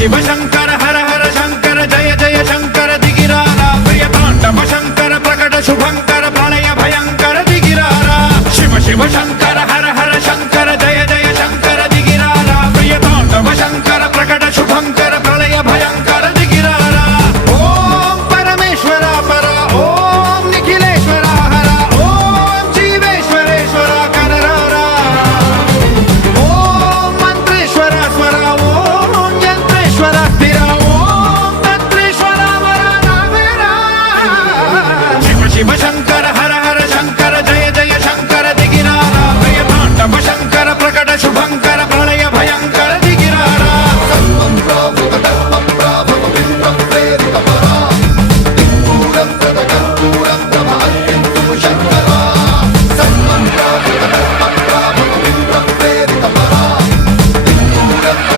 शिव शंकर हर हर शंकर जय जय शंकर दिगिरारा प्रिय तांडव शंकर प्रकट शुभंकर प्रलय भयंकर दिगिरारा शिव शिव शंकर